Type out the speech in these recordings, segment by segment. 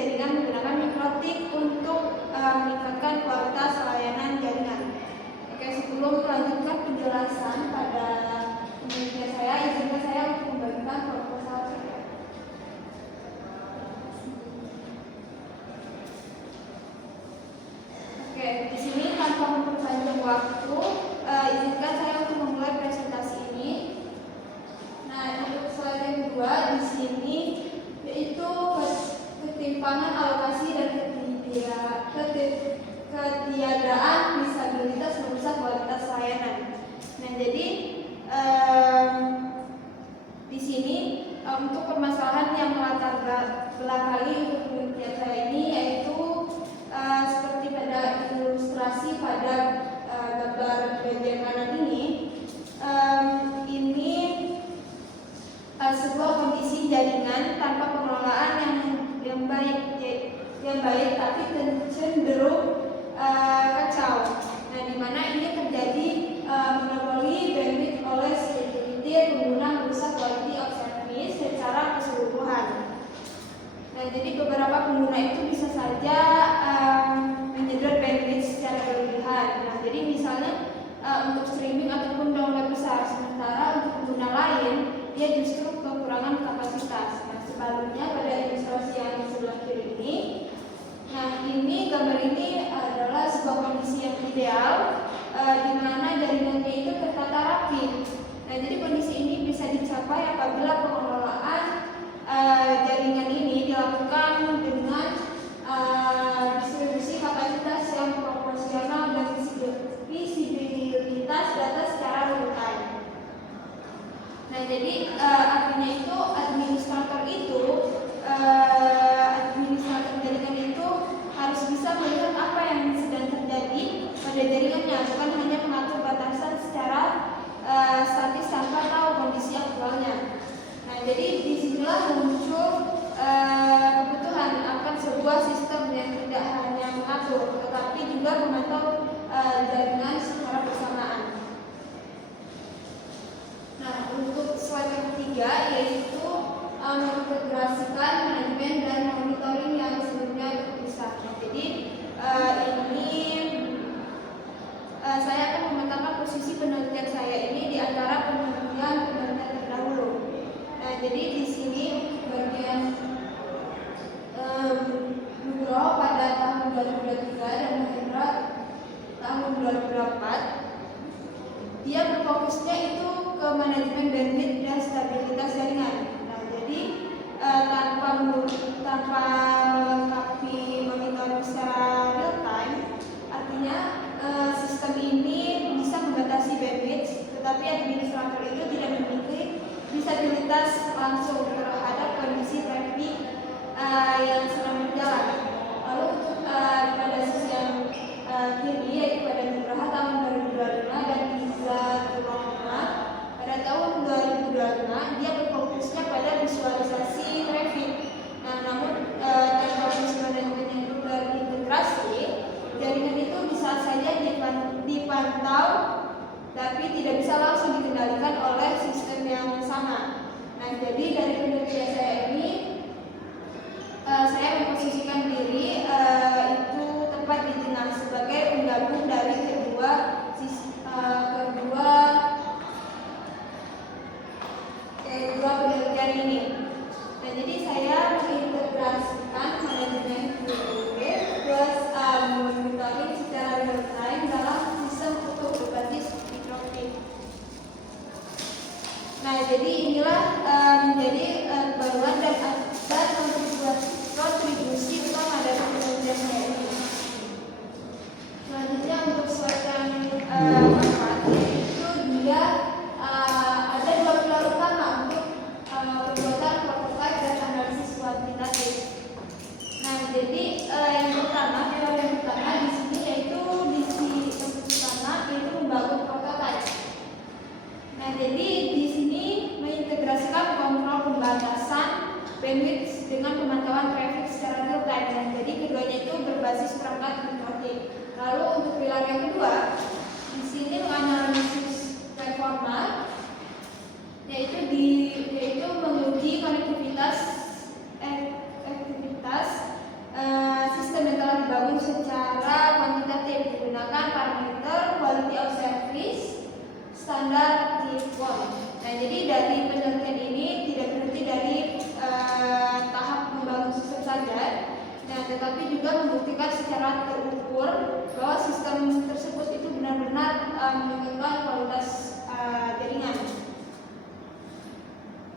jaringan menggunakan mikrotik untuk meningkatkan kualitas layanan jaringan. Oke, sebelum melanjutkan penjelasan pada penelitian saya, izinkan saya untuk membagikan proposal saya. Oke, di sini tanpa memperpanjang waktu, izinkan saya untuk memulai presentasi ini. Nah, untuk slide yang kedua di sini yaitu ketimpangan alokasi dan ketiadaan disabilitas merusak kualitas layanan. Nah, jadi di sini untuk permasalahan yang melatar belakangi untuk penelitian saya ini yaitu seperti pada ilustrasi pada gambar bagian kanan ini sebuah kondisi jaringan tanpa pengelolaan yang baik tapi cenderung kacau. Nah, di mana ini terjadi monopoli bandwidth oleh segelintir pengguna merusak quality of service secara keseluruhan. Nah, jadi beberapa pengguna itu bisa saja menyedot bandwidth secara berlebihan. Nah, jadi misalnya untuk streaming ataupun download besar, sementara untuk pengguna lain dia justru kekurangan kapasitas. Nah, sebaliknya pada ilustrasi yang sebelah kiri ini, nah ini gambar ini adalah sebuah kondisi yang ideal di mana jaringannya itu tertata rapi. Nah, jadi kondisi ini bisa dicapai apabila pengelolaan jaringan ini dilakukan dengan distribusi kapasitas yang proporsional dan visibilitas data secara real time. Nah, jadi artinya itu administrator jaringan itu harus bisa melihat apa yang sedang terjadi pada jaringannya, bukan hanya mengatur batasan secara statis tanpa tahu kondisi aktualnya. Nah, jadi disinilah muncul kebutuhan akan sebuah sistem yang tidak hanya mengatur, tetapi juga memantau jaringan secara bersamaan. Nah, untuk slide yang ketiga yaitu mengintegrasikan manajemen dan monitoring yang sebelumnya terpisah. Nah, jadi ini saya akan memetakan posisi penelitian saya ini di antara penelitian terdahulu. Nah, jadi di sini bagian Nugroho pada tahun 2023 dan Mahendra tahun 2024, dia berfokusnya itu ke manajemen bandwidth dan stabilitas jaringan. Nah, jadi tanpa melengkapi monitoring secara real time, artinya sistem ini bisa membatasi bandwidth, tetapi administrator itu tidak memiliki disabilitas langsung terhadap kondisi traffic yang sedang berjalan. Lalu untuk pada sisi yang kiri yaitu pada Nugraha tahun 2025 dan Izzatullah pada tahun 2025, dia berfokusnya pada visualisasi traffic. Nah, namun tanpa manajemen yang terintegrasi, jaringan itu bisa saja dipantau tapi tidak bisa langsung dikendalikan oleh sistem yang sama. Nah, jadi dari penelitian saya ini saya memposisikan diri itu tepat di tengah sebagai penggabung dari kedua penelitian ini. Nah, jadi saya mengintegrasikan manajemen plus monitoring secara real time dalam sistem untuk berbasis mikrotik. Nah, jadi inilah menjadi kebaruan dan kontribusi utama dari penelitian saya ini. Selanjutnya untuk slide yang keempat, itu dia ada dua pilar utama untuk pembuatan prototipe dan analisis kuantitatif. Nah, jadi pilar yang pertama di sini yaitu membangun prototipe. Nah, jadi di sini mengintegrasikan kontrol pembatasan bandwidth dengan pemantauan traffic secara real time. Dan jadi keduanya itu berbasis perangkat mikrotik. Lalu untuk pilar yang kedua, di sini menganalisis performa, yaitu menguji konektivitas tetapi juga membuktikan secara terukur bahwa sistem tersebut itu benar-benar meningkatkan kualitas jaringan.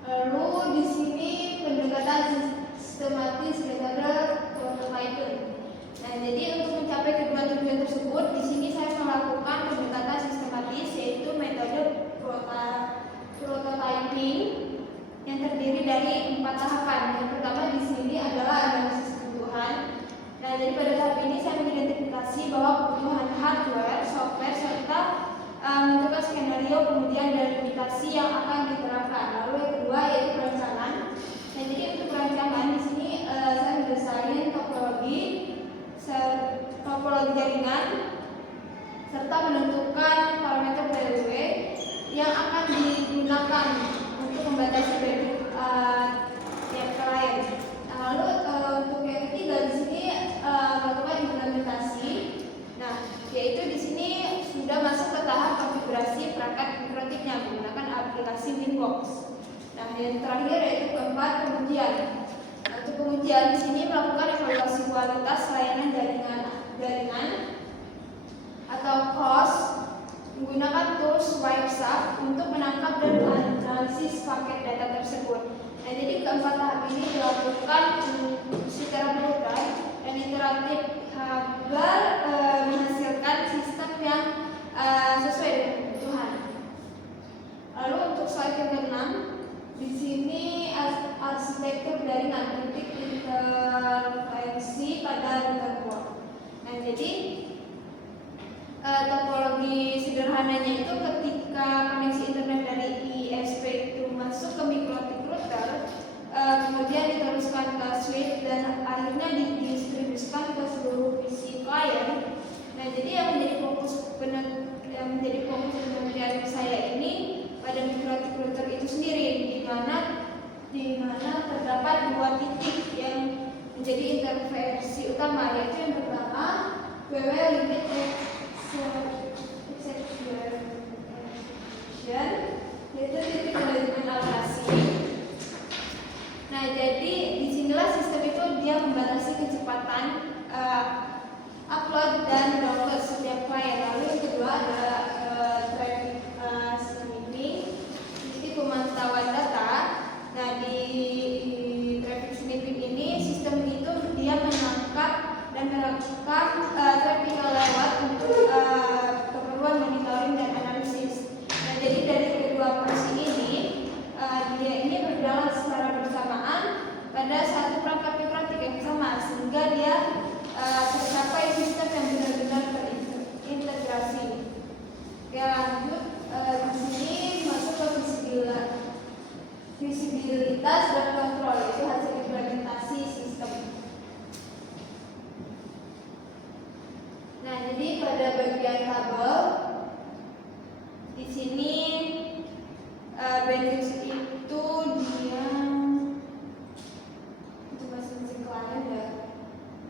Lalu di sini pendekatan sistematis metode prototyping. Nah, jadi untuk mencapai kedua tujuan tersebut, di sini saya melakukan pendekatan sistematis yaitu metode prototyping yang terdiri dari 4 tahapan. Yang pertama di sini adalah analisis kebutuhan. Nah, jadi pada tahap ini saya mengidentifikasi bahwa kebutuhan hardware, software, serta menentukan skenario kemudian delimitasi yang akan diterapkan. Lalu yang kedua yaitu perencanaan. Nah, jadi untuk perencanaan di sini saya mendesain topologi jaringan serta menentukan parameter PLW yang akan digunakan untuk membatasi bandwidth tiap klien. Nah, lalu untuk yang ketiga di sini melakukan implementasi. Nah, yaitu di sini sudah masuk ke tahap konfigurasi perangkat mikrotiknya menggunakan aplikasi Winbox. Nah, yang terakhir yaitu keempat pengujian. Nah, untuk pengujian di sini melakukan evaluasi kualitas layanan jaringan atau COS menggunakan tools Wireshark untuk menangkap dan menganalisis paket data tersebut. Nah, jadi keempat tahap ini dilakukan secara berulang dan iteratif agar menghasilkan sistem yang sesuai dengan kebutuhan. Lalu untuk slide yang ke-6, di sini arsitektur jaringan titik interferensi pada router board. Nah, jadi topologi sederhananya itu ketika koneksi internet dari ISP itu masuk ke mikrotik router, kemudian diteruskan ke switch dan akhirnya didistribusikan ke seluruh PC klien. Nah, jadi yang menjadi fokus penelitian saya ini pada mikrotik router itu sendiri, di mana terdapat 2 titik yang menjadi interferensi utama, yaitu yang pertama WW limit exception, yaitu titik manajemen alokasi. Nah, jadi disinilah sistem itu dia membatasi kecepatan upload dan download setiap klien. Lalu yang kedua adalah traffic sniffing, jadi pemantauan data. Nah, di traffic sniffing ini sistem itu dia menangkap dan merekam traffic yang lewat untuk keperluan monitoring dan analisis. Nah, jadi dari kedua fungsi ini dia ini berjalan secara bersamaan pada satu perangkat mikrotik yang sama sehingga dia tercapai sistem yang benar-benar terintegrasi. Oke, lanjut di sini masuk ke visibilitas dan kontrol, yaitu hasil implementasi sistem. Nah, jadi pada bagian tabel di sini bandwidth itu dia itu masing-masing klien ya.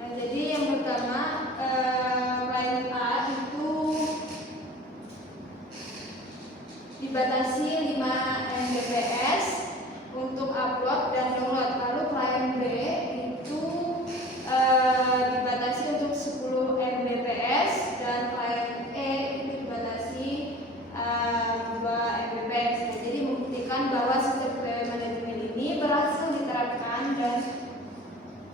Nah, jadi yang pertama klien A itu dibatasi 5 Mbps untuk upload dan download. Lalu klien B itu dibatasi untuk 10 Mbps dan klien E itu dibatasi 2 Mbps. Nah, jadi membuktikan bahwa sistem manajemen ini berhasil diterapkan dan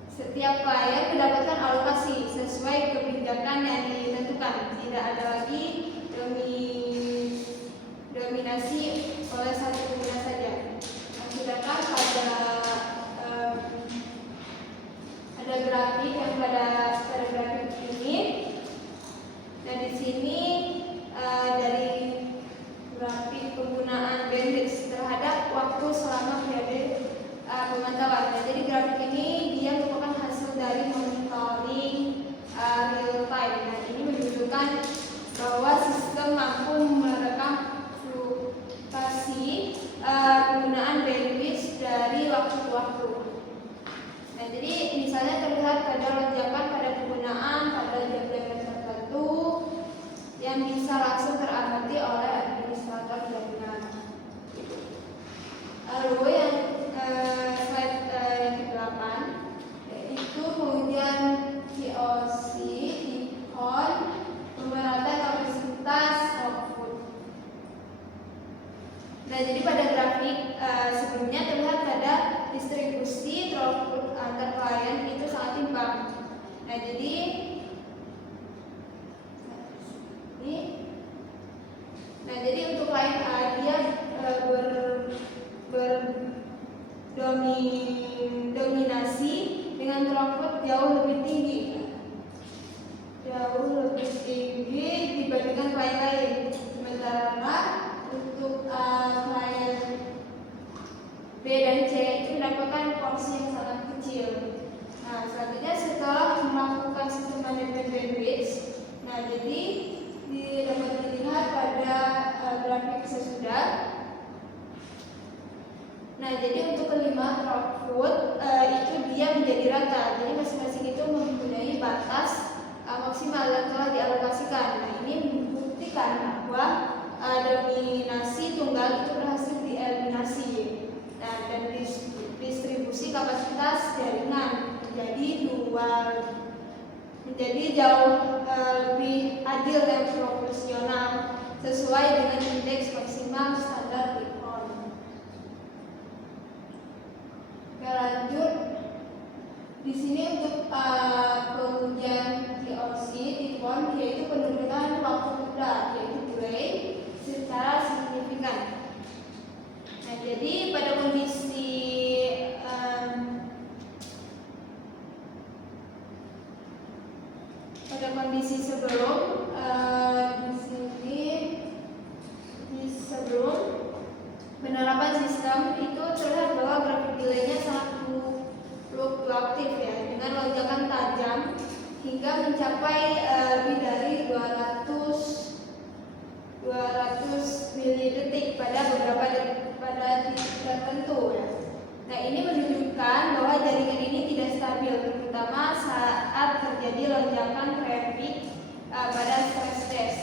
setiap klien mendapatkan alokasi sesuai kebijakan yang ditentukan. Tidak ada lagi dominasi oleh satu pengguna saja. Sedangkan ada grafik yang pada grafik ini. Dan di sini dari grafik penggunaan bandwidth terhadap waktu selama periode pemantauan. Nah, jadi grafik ini dia merupakan hasil dari monitoring real time. Nah, ini menunjukkan bahwa sistem mampu merekam fluktuasi penggunaan bandwidth dari waktu ke waktu. Nah, jadi misalnya terlihat pada lonjakan pada penggunaan pada jam-jam tertentu yang bisa langsung teramati oleh administrator jaringan. Lalu yang slide yang ke-8 yaitu pengujian Nah, jadi pada grafik sebelumnya terlihat pada distribusi throughput antar klien itu sangat timpang. Nah, jadi untuk klien A dia berdominasi dengan throughput jauh lebih tinggi dibandingkan klien lain. Sementara untuk klien B dan C itu mendapatkan porsi yang sangat kecil. Nah, selanjutnya setelah melakukan sistem manajemen bandwidth, nah jadi dapat dilihat pada grafik sesudah. Nah, jadi untuk kelima throughput itu dia menjadi rata. Jadi masing-masing itu mempunyai batas maksimal yang telah dialokasikan. Nah, ini membuktikan bahwa dominasi tunggal itu berhasil dieliminasi. Nah, dan distribusi kapasitas jaringan menjadi jauh lebih adil dan proporsional sesuai dengan indeks maksimal standar T-CON. Oke, lanjut. Di sini untuk pengujian TOC T-CON yaitu penurunan waktu jeda yaitu delay secara signifikan. Nah, jadi pada kondisi sebelum sebelum penerapan sistem itu terlihat bahwa grafik delaynya sangat fluktuatif ya, dengan lonjakan tajam hingga mencapai lebih dari 200 milidetik pada beberapa titik tertentu ya. Nah, ini menunjukkan bahwa jaringan ini tidak stabil, terutama saat terjadi lonjakan traffic pada stress test.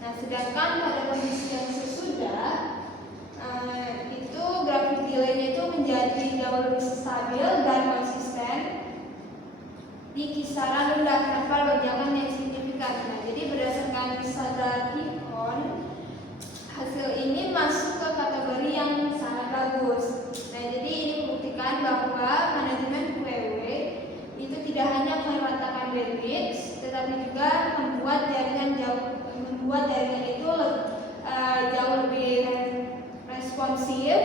Nah, sedangkan pada kondisi yang sesudah itu grafik delaynya itu menjadi jauh lebih stabil dan konsisten di kisaran rendah tanpa lonjakan yang signifikan. Nah, jadi berdasarkan standar T-CON, hasil ini masuk ke kategori yang sangat bagus. Nah, jadi ini membuktikan bahwa manajemen QW itu tidak hanya meratakan bandwidth, tetapi juga membuat jaringan itu jauh lebih responsif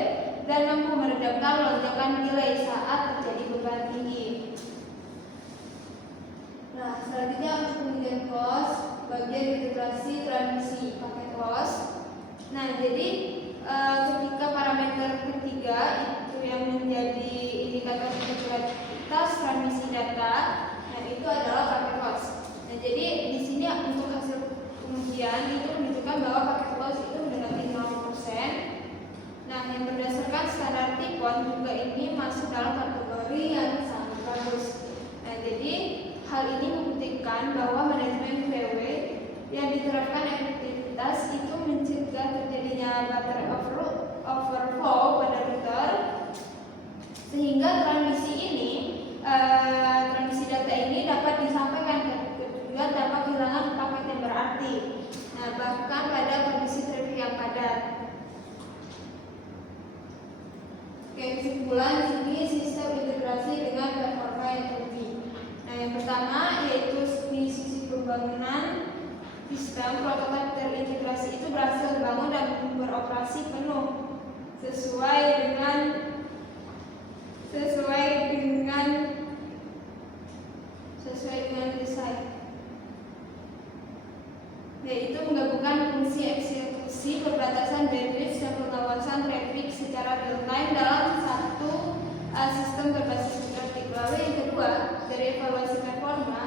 dan mampu meredamkan lonjakan delay saat terjadi beban tinggi. Nah, selanjutnya untuk pengujian CLOS bagian integrasi transmisi paket CLOS. Nah, jadi ketika parameter ketiga itu yang menjadi indikator integritas transmisi data, nah itu adalah paket CLOS. Nah, jadi di sini untuk hasil pengujian itu menunjukkan bahwa paket CLOS itu mendekati 0%. Nah, yang berdasarkan standar T-CON juga ini masuk dalam kategori yang sangat bagus. Nah, jadi hal ini membuktikan bahwa manajemen QW yang diterapkan efektivitas itu mencegah terjadinya baterai overflow pada router, sehingga transmisi data ini dapat disampaikan ke tujuan tanpa kehilangan paket yang berarti. Nah, bahkan pada kondisi traffic yang padat. Oke, kesimpulan ini sistem integrasi dengan performa yang tinggi. Nah, yang pertama yaitu di sisi pembangunan sistem protokol terintegrasi itu berhasil dibangun dan beroperasi penuh sesuai dengan desain, yaitu menggabungkan fungsi eksekusi perbatasan bandwidth dan pengawasan traffic secara real time dalam satu sistem berbasis traffic. Lalu yang kedua, dari evaluasi performa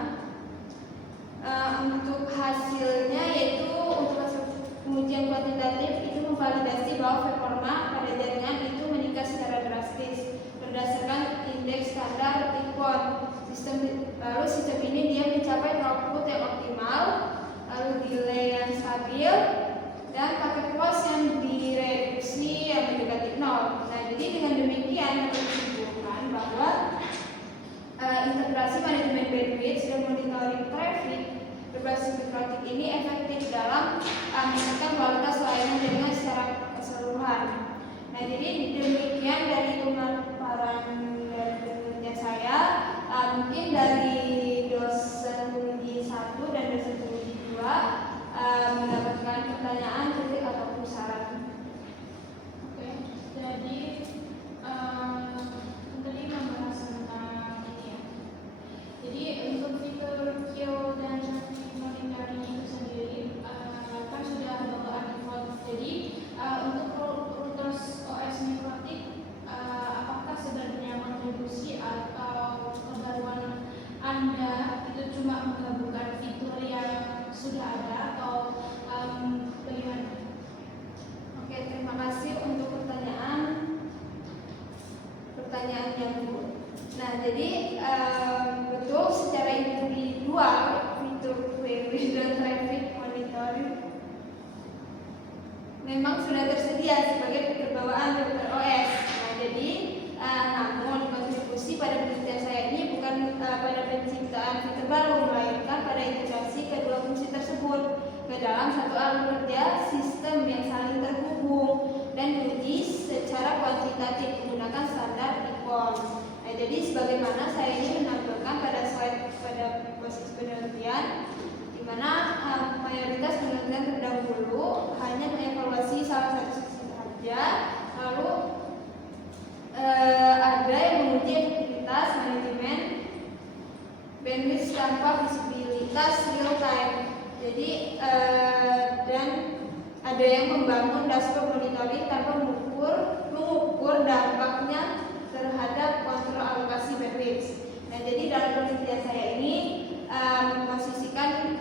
untuk hasilnya yaitu untuk hasil pengujian kuantitatif itu memvalidasi bahwa performa pada jaringan itu meningkat secara drastis berdasarkan indeks standar T-CON. Lalu sistem ini dia mencapai throughput yang optimal, lalu delay yang stabil, dan paket CLOS yang direduksi yang mendekati 0. Nah, jadi dengan demikian dapat disimpulkan bahwa integrasi manajemen bandwidth dan monitoring traffic berbasis mikrotik ini efektif dalam meningkatkan kualitas layanan jaringan secara keseluruhan. Nah, jadi demikian dari pemaparan dari penelitian saya. Mungkin dari dosen uji 1 dan dosen uji 2 mendapatkan pertanyaan, kritik ataupun saran. Oke, jadi tadi membahas tentang ini ya. Jadi untuk fitur Q dan monitoring itu sendiri kan sudah bawaan default. Jadi untuk routers OS Mikrotik apakah sebenarnya kontribusi atau kebaruan Anda itu cuma menggabungkan fitur yang sudah ada atau bagaimana? Oke, terima kasih untuk pertanyaannya Bu. Nah, jadi betul secara individual fitur query dan traffic monitoring memang sudah tersedia sebagai fitur bawaan router OS. Nah, jadi namun kontribusi pada penelitian saya ini bukan pada penciptaan fitur baru, melainkan pada integrasi kedua fungsi tersebut ke dalam satu alur kerja sistem yang saling terhubung dan diuji secara kuantitatif menggunakan standar IPON. Nah, jadi sebagaimana saya ini menampilkan pada slide pada posisi penelitian, di mana mayoritas penelitian terdahulu hanya mengevaluasi salah satu sisi saja, lalu ada yang menguji efektivitas manajemen bandwidth tanpa visibilitas real time. Jadi dan ada yang membangun dashboard monitoring tanpa mengukur dampaknya terhadap kontrol alokasi bandwidth. Nah, jadi dalam penelitian saya ini memposisikan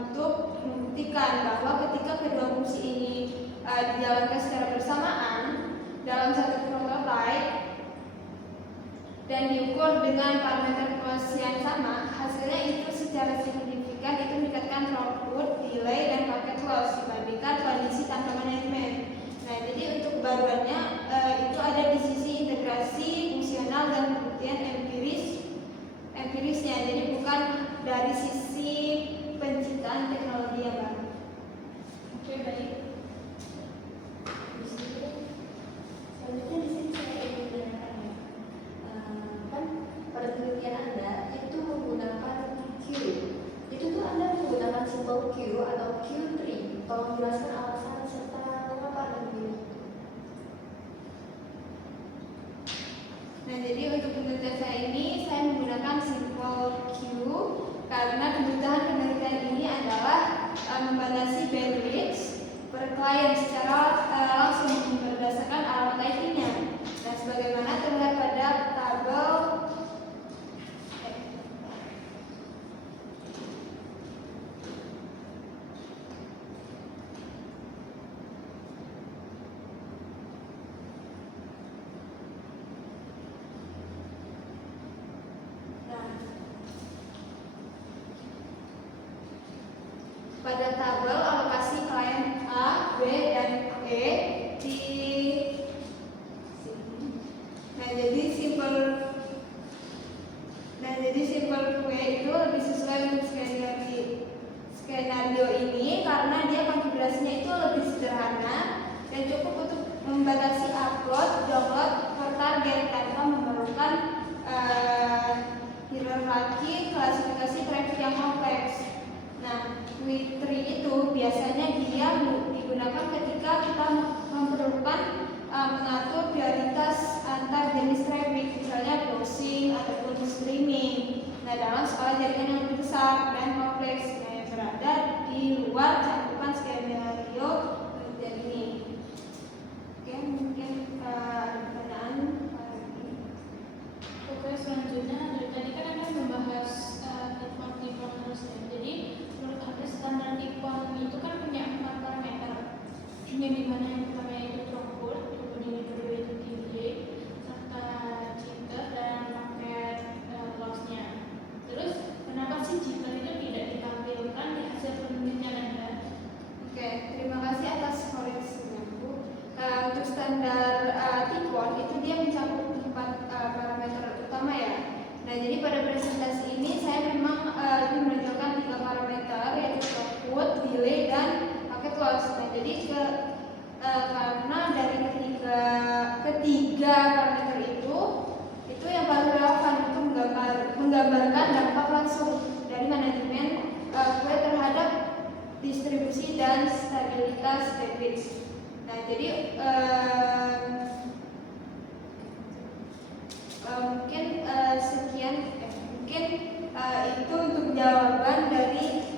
untuk membuktikan bahwa ketika kedua fungsi ini dijalankan secara bersamaan dalam satu prototype dan diukur dengan parameter close yang sama, hasilnya itu secara signifikan itu meningkatkan throughput, delay, dan packet loss dibandingkan kondisi tanpa manajemen. Nah, jadi untuk kebaruannya itu ada di sisi integrasi fungsional dan pembuktian empirisnya, jadi bukan dari sisi penciptaan teknologi yang baru. Oke, baik. Selanjutnya di sini saya ingin menanyakan ya, kan pada penelitian Anda itu menggunakan Q. Itu tuh Anda menggunakan simbol Q atau Q3. Tolong jelaskan alasan serta mengapa Anda memilih itu. Nah, jadi untuk penelitian saya ini saya menggunakan simbol Q karena kebutuhan penelitian ini adalah membatasi bandwidth per klien secara langsung berdasarkan alamat IP-nya. Nah, sebagaimana terlihat pada tabel pada tabel alokasi klien A, B, dan E di sini. Nah, jadi simpel Q itu lebih sesuai untuk skenario ini karena dia konfigurasinya itu lebih sederhana dan cukup untuk membatasi upload, download per target tanpa memerlukan hierarki klasifikasi traffic yang kompleks. Nah, Q3 itu biasanya dia digunakan ketika kita memerlukan mengatur prioritas antar jenis traffic, misalnya browsing ataupun streaming. Nah, dalam skala jaringan yang lebih besar dan kompleks, yang berada di luar cakupan skenario penelitian ini. Oke, mungkin ada pertanyaan lagi. Oke, selanjutnya dari tadi kan Anda membahas tipon terus ya. Jadi menurut Anda standar tipon itu kan punya 4 parameter, yang dimana yang pertama itu throughput, kemudian yang kedua itu delay, serta jitter dan packet loss-nya. Terus kenapa sih jitter itu tidak ditampilkan di hasil penelitian Anda? Oke, terima kasih atas koreksinya Bu. Untuk standar tipon itu dia mencakup 4 parameter utama ya. Nah, jadi pada presentasi ini saya memang lebih menunjukkan 3 parameter yaitu throughput, delay, dan packet loss. Nah, jadi karena dari parameter itu yang paling relevan untuk menggambarkan dampak langsung dari manajemen kue terhadap distribusi dan stabilitas bandwidth. Nah, jadi mungkin sekian, mungkin itu untuk jawaban dari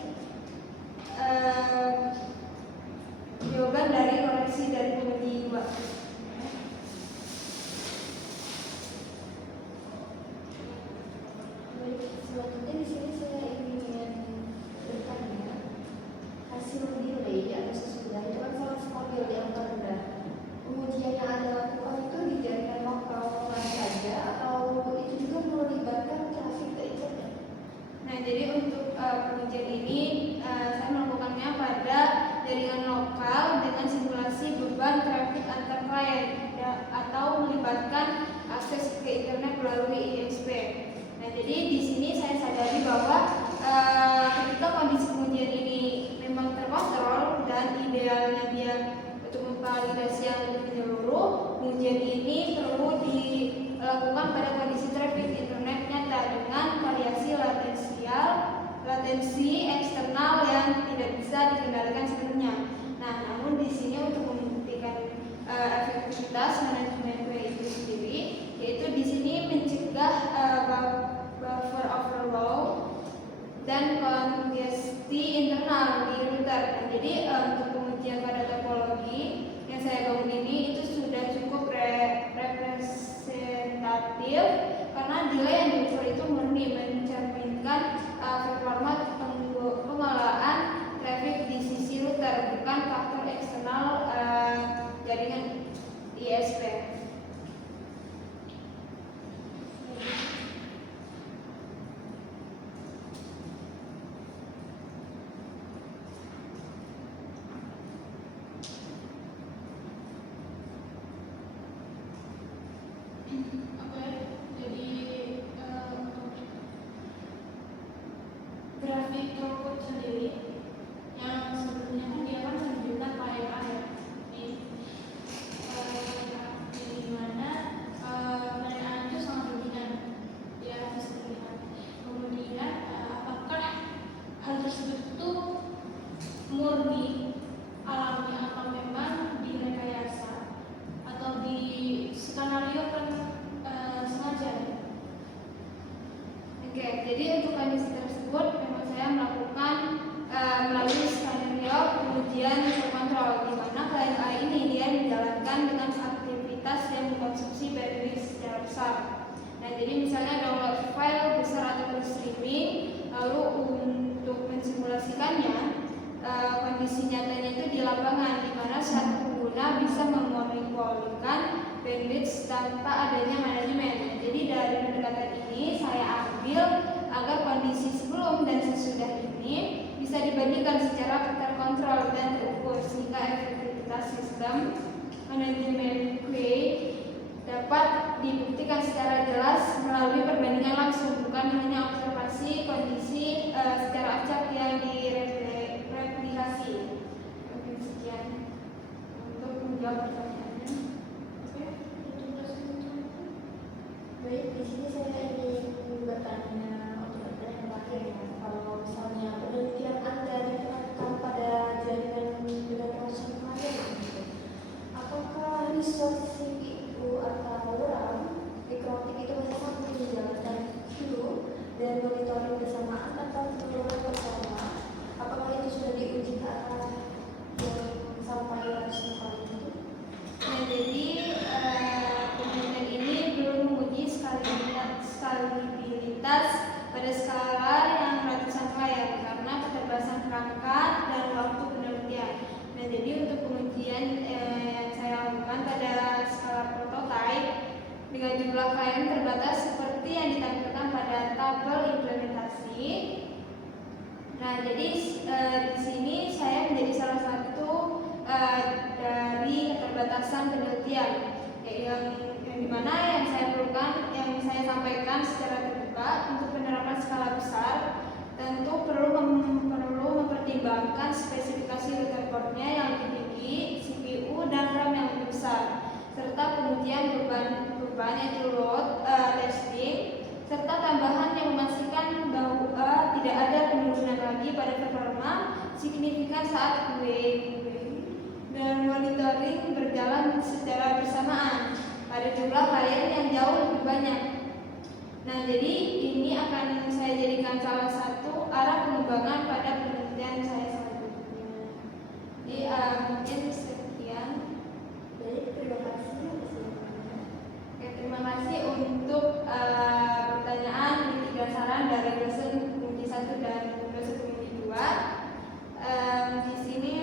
koreksi dari penguji 2. Selanjutnya di sini saya ingin bertanya, hasil delay atau sesudah itu kan salah stabil yang terendah. Pengujian yang Anda lakukan itu di jaringan lokal saja atau itu juga melibatkan trafik ke internet? Nah, jadi untuk pengujian ini saya melakukannya pada jaringan lokal dengan simulasi beban trafik antar klien atau melibatkan akses ke internet melalui ISP. Nah, jadi di sini saya sadari bahwa ketika kondisi pengujian ini memang terkontrol dan idealnya dia untuk memvalidasi yang lebih menyeluruh, pengujian ini perlu dilakukan pada kondisi trafik internet nyata dengan variasi latensi eksternal yang tidak bisa dikendalikan sepenuhnya. Nah, namun di sini untuk membuktikan efektivitas manajemen kue itu sendiri, yaitu di sini mencegah buffer overload dan kongesti internal di router. Nah, jadi untuk pengujian pada topologi yang saya bangun ini itu sudah cukup representatif karena delay yang diukur itu murni mencerminkan performa pengelolaan traffic di sisi router, bukan faktor eksternal jaringan ISP. Oke, jadi grafik throughput sendiri yang sebetulnya kan dia kan menunjukkan PAEA ya, di mana PAEA itu sangat dominan di atas terlihat. Kemudian apakah hal tersebut itu murni alami atau memang direkayasa atau di skenario kan sengaja? Oke, jadi untuk kondisi tersebut memang saya melakukan melalui skenario pengujian terkontrol, di mana klien A ini dia menjalankan dengan aktivitas yang mengkonsumsi bandwidth secara besar. Nah, jadi misalnya download file besar atau streaming, lalu untuk mensimulasikannya kondisi nyatanya itu di lapangan, di mana satu pengguna bisa memonitoringkan bandwidth tanpa adanya manajemen. Nah, jadi dari pendekatan ini saya ambil agar kondisi sebelum dan sesudah ini bisa dibandingkan secara terkontrol dan terukur, sehingga efektivitas sistem manajemen kue dapat dibuktikan secara jelas melalui perbandingan langsung, bukan hanya observasi kondisi secara acak yang direplikasi. Mungkin sekian untuk menjawab pertanyaannya. Oke, itu presentasi. Baik, di sini saya ingin bertanya untuk pertanyaan terakhir ya. Kalau misalnya penelitian Anda diterapkan pada jaringan dengan ratusan klien, apakah resource CPU atau RAM mikrotik itu masih mampu menjalankan queue dan monitoring bersamaan tanpa perluan bersama? Apakah itu sudah diuji ke arah yang sampai ratusan kali itu? Nah, jadi penelitian ini belum menguji skalibilitas pada skala yang ratusan klien karena keterbatasan perangkat dan waktu penelitian. Nah, jadi untuk pengujian yang saya lakukan pada skala prototype dengan jumlah klien terbatas seperti yang ditampilkan pada tabel implementasi. Nah, jadi di sini saya menjadi salah satu dari keterbatasan penelitian yang dimana yang saya perlukan, yang saya sampaikan secara terbuka untuk penerapan skala besar tentu perlu mempertimbangkan spesifikasi router core-nya yang lebih tinggi, CPU dan RAM yang lebih besar, serta pengujian beban signifikan saat dan monitoring berjalan secara bersamaan pada jumlah klien yang jauh lebih banyak. Nah, jadi ini akan saya jadikan salah satu arah pengembangan pada penelitian saya selanjutnya. Jadi mungkin sekian. Jadi terima kasih. Oke, terima kasih untuk pertanyaan, kritik dan saran dari dosen kunci 1 dan dosen kunci 2. Di sini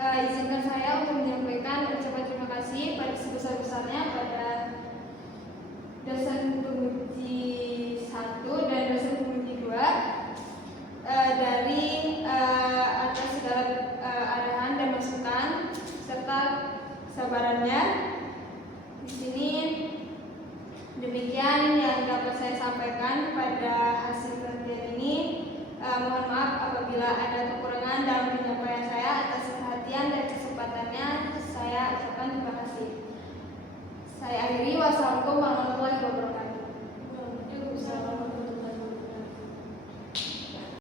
izinkan saya untuk menyampaikan ucapan terima kasih pada sebesar-besarnya pada dosen penguji 1 dan dosen penguji 2 dari atas segala arahan dan masukan serta kesabarannya. Di sini demikian yang dapat saya sampaikan pada hasil penelitian ini. Mohon maaf apabila ada kekurangan dalam penyampaian saya. Atas perhatian dan kesempatannya saya ucapkan terima kasih. Saya akhiri. Wassalamualaikum warahmatullahi wabarakatuh.